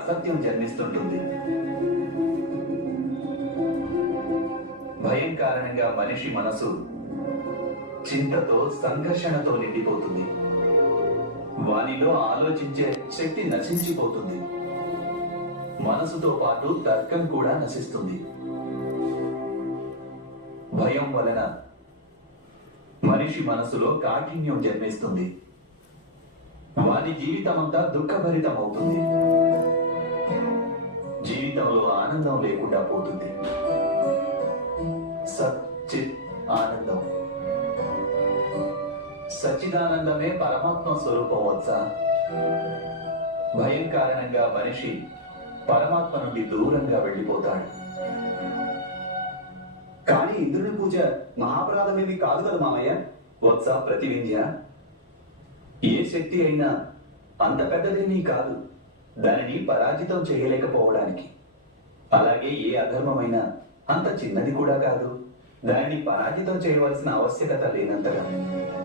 అసత్యం జన్మిస్తుంటుంది. భయం కారణంగా మనిషి మనసు చింతతో, సంఘర్షణతో నిండిపోతుంది. వానిలో ఆలోచించే శక్తి నశించిపోతుంది. మనసుతో పాటు తర్కం కూడా నశిస్తుంది. భయం వలన మనిషి మనసులో కాఠిన్యం జన్మిస్తుంది. వాని జీవితమంతా దుఃఖభరితమవుతుంది. జీవితంలో ఆనందం లేకుండా పోతుంది. సచ్చిత్ ఆనందం, సచ్చిదానందమే పరమాత్మ స్వరూపం వచ్చా. భయం కారణంగా మనిషి పరమాత్మ నుండి దూరంగా వెళ్ళిపోతాడు. కానీ ఇంద్రుని పూజ మహాపరాధమేమి కాదు కదా మామయ్య? వత్స ప్రతివింధ్య, ఏ శక్తి అయినా అంత పెద్దదేమీ కాదు దానిని పరాజితం చేయలేకపోవడానికి. అలాగే ఏ అధర్మమైనా అంత చిన్నది కూడా కాదు దానిని పరాజితం చేయవలసిన ఆవశ్యకత లేనంతగా.